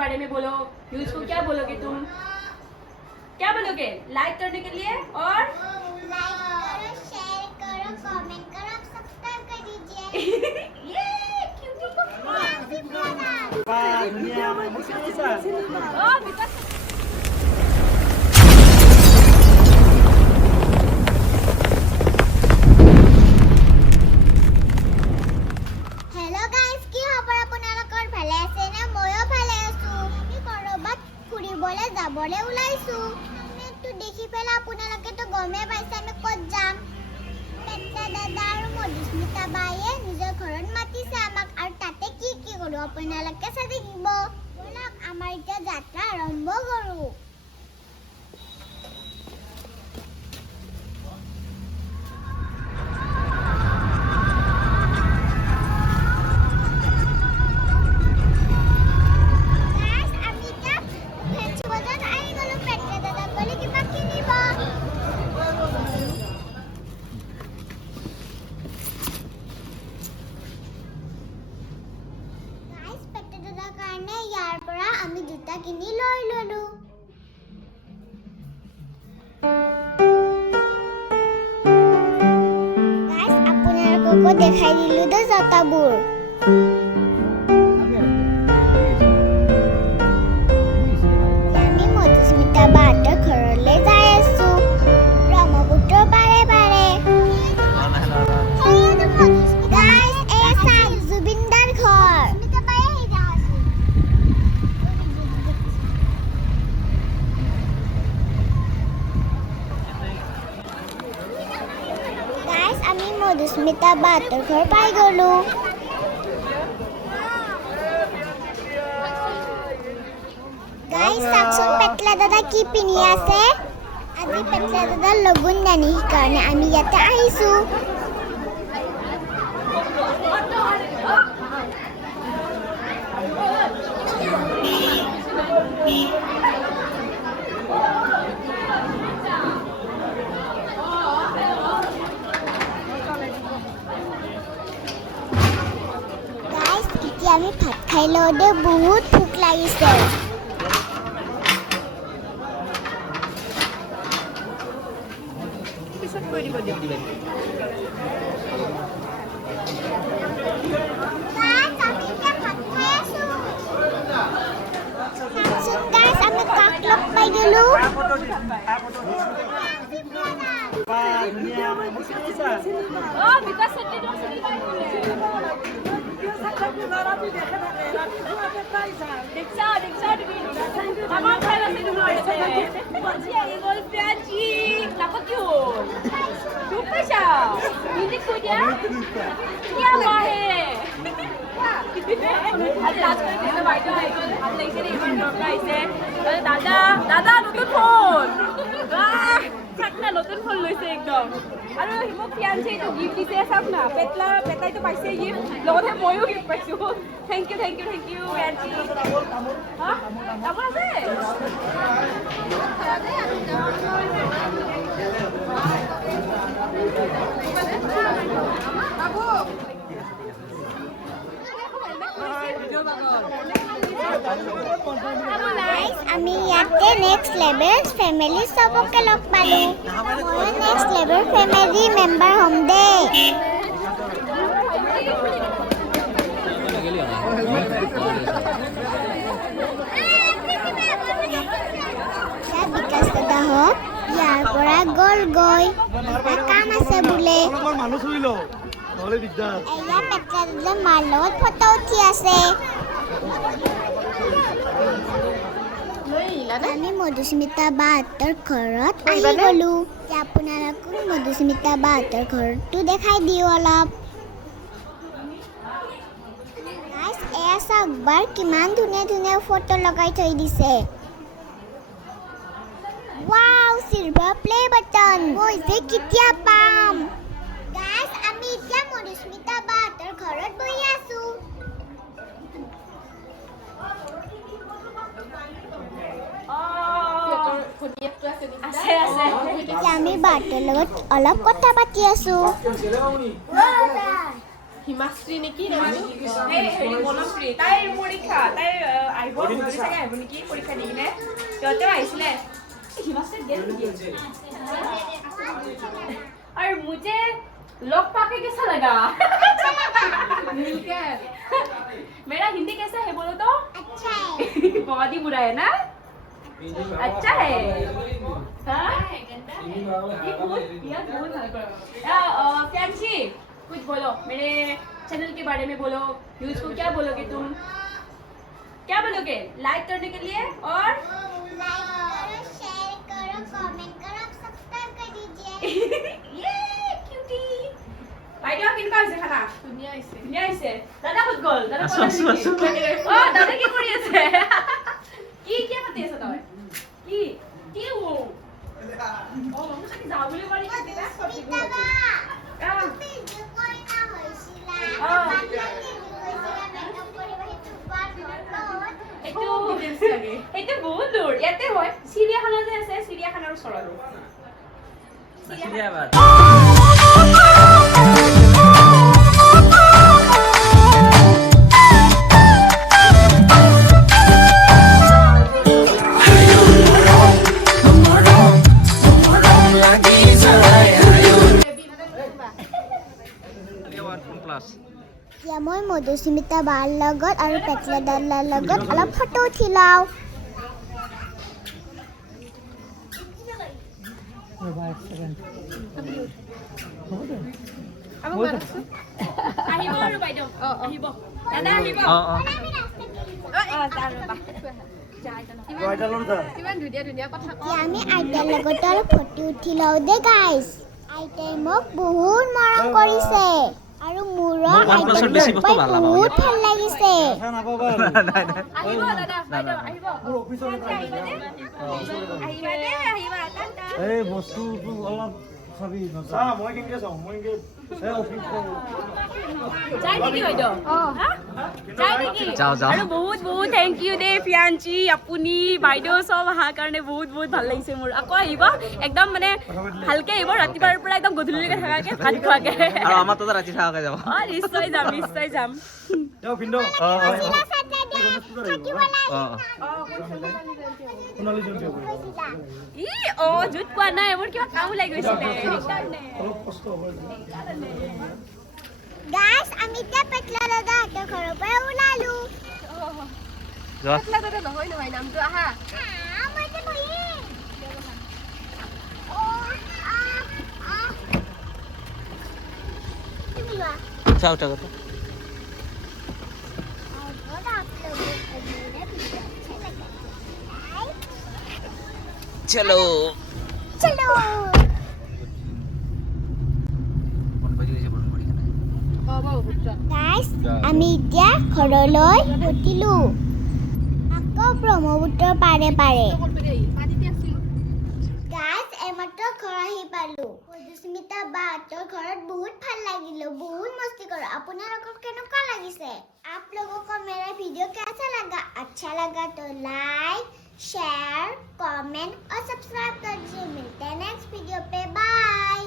बारे में बोलो। न्यूज़ को क्या बोलोगे तुम? क्या बोलोगे? लाइक करने के लिए और लाइक करो, शेयर करो, कमेंट करो, सब्सक्राइब कर दीजिए। ये क्यूटी को हेलो गाइस, কি খবৰ আপোনালোকৰ? ভালে আছে না? ময়ো ভালে আছো। আমি কৰবাত ফুৰিবলৈ যাবলৈ ওলাইছো। তো দেখি পেলাই আপোনালোকে তো গমে পাইছে আমি ক'ত যাম। পেট্ৰা দাদা আৰু মধুস্মিতা বায়ে নিজৰ ঘৰত মাতিছে আমাক, আৰু তাতে কি কি কৰো আপোনালোকে চাই থাকিব। বলক আমাৰ এতিয়া যাত্ৰা আৰম্ভ কৰো। আমি জোতা কিনি লৈ ললো। গাইস আপোনালোককো দেখাই দিলো দে জোতাবোৰ। আমি মধুস্মিতা বাহঁতৰ ঘৰলৈ যাই আছো, ব্ৰহ্মপুত্ৰৰ পাৰে পাৰে। গাইস এই চাওক জুবিনদাৰ ঘৰ। আমি মধুস্মিতা বাহঁতৰ ঘৰ পাই গলো। গাইস চাওকচোন পেটলা দাদা কি পিন্ধি আছে। আজি পেটলা দাদাৰ লগুণ দানি, সেইকাৰণে আমি ইয়াতে আহিছো। আমি ভাত খাই লওঁ দে, বহুত ভোক লাগিছে। আমি কাক লগ পাই গলো। দাদা দাদা নতুন ফোন, নতুন ফোন লৈছে একদম। আৰু মোক ফিয়াঞ্চিটো গিফ্ট দিছে, চাওক না পেটাইটো পাইছে গিফ্ট, লগতে ময়ো গিফ্ট পাইছো। Thank you thank you thank you fiancee. তামোল আছে? আমি ইয়াতে নেক্সট লেভেল ফেমিলি সবকে লগ পালো। মই নেক্সট লেভেল ফেমিলি মেম্বাৰ হ'ম দে। বিকাশ দাদাহঁত ইয়াৰ পৰা গ'লগৈ, কাম আছে বোলে। এয়া পেট্ৰা দাদা মাৰ লগত ফটো উঠি আছে। আমি মধুস্মিতা বাহঁতৰ ঘৰত আহি গলো। আপোনালোকক মধুস্মিতা বাহঁতৰ ঘৰটো দেখাই দিওঁ অলপ। এয়া চাওক বাৰ কিমান ধুনীয়া ধুনীয়া ফটো লগাই থৈ দিছে। ৱাও, চিলভাৰ প্লে বাটন মই যে কেতিয়া পাম। গাইস আমি এতিয়া মধুস্মিতা বাহঁতৰ ঘৰত বহি আছো। আমি বাহঁতৰ লগত অলপ কথা পাতি আছো। হিমাশ্ৰী নেকি হেৰি বনশ্ৰী তাইৰ পৰীক্ষা তাইৰ আহিব চাগে আহিব নেকি পৰীক্ষা দি কিনে সিহঁতেও আহিছিলে হিমাশ্ৰী গেল নেকি और मुझे लोग पाके कैसा लगा मिलकर मेरा हिंदी कैसा है बोलो तो अच्छा है बहुत ही बुरा है ना अच्छा है फ्यांशी कुछ बोलो मेरे चैनल के बारे में बोलो व्यूज को क्या बोलोगे तुम क्या बोलोगे लाइक करने के लिए और लाइक करो शेयर करो कमेंट करो सब्सक्राइब कर दीजिए ये क्यूटी বাইদেউ কিনকা হৈছে খানা ধুনীয়া হৈছে দাদা ক'ত গ'ল দাদা ক'ত আছে দাদা কি কৰি আছে কি পাতি আছে তই কি ও মই কি যাও বুলি কৰি আছে না তুমি যে কইনা হৈছিলা এইটো বহুত দূৰ ইয়াতে হয় চিৰিয়াখানা যে আছে চিৰিয়াখানাৰ ওচৰত মই মধুস্মিতা বাৰ লগত আৰু পেটলা দাদাৰ লগত অলপ ফটো উঠি লওঁ আহিব আৰু বাইদেউ আহিব দাদা আহিব আমি আইতাৰ লগত অলপ ফটো উঠি লওঁ দে গাইজ আইতাই মোক বহুত মৰম কৰিছে আৰু মোৰো বহুত ভাল লাগিছে আহিব দাদা বাইদেউ আহিব আহিবা এই বস্তুটো অলপ চাবি নচা মই কেনেকৈ চাওঁ মই যাই নেকি বাইদেউ যাই নেকি আৰু বহুত বহুত থেংক ইউ দে ফিয়াঞ্চি আপুনি বাইদেউ চব অহাৰ কাৰণে বহুত বহুত ভাল লাগিছে মোৰ আকৌ আহিব একদম মানে ভালকে আহিব ৰাতিপুৱাৰ পৰা একদম গধূলিলৈকে থাকাকে ভাত খোৱাকে আৰু আমাৰ তাতে ৰাতি থাকাকে যাব নিশ্চয় যাম যাও ভিন্দ জুত কোৱা নাই মোৰ কিবা কাম ওলাই গৈছিলে অলপ কষ্ট হ'ব গাইজ আমি এতিয়া পেটলা দাদাহঁতৰ ঘৰৰ পৰা ওলালো পেটলা দাদা নহয় নামটো আহা মই যে বহিম তুমি লোৱা উঠা কথা চলো চলো গাইজ আমি এতিয়া ঘৰলৈ উঠিলো আকৌ ব্ৰহ্মপুত্ৰৰ পাৰে গাইজ এইমাত্ৰ ঘৰ আহি পালো মধুস্মিতা বাহঁতৰ ঘৰত বহুত ভাল লাগিলে বহুত মস্তি কৰো আপোনালোকক কেনেকুৱা লাগিছে आप लोगों को मेरा वीडियो कैसा लगा अच्छा लगा तो लाइक शेयर कमेंट और सब्सक्राइब कर दीजिए मिलते हैं नेक्स्ट वीडियो पे बाय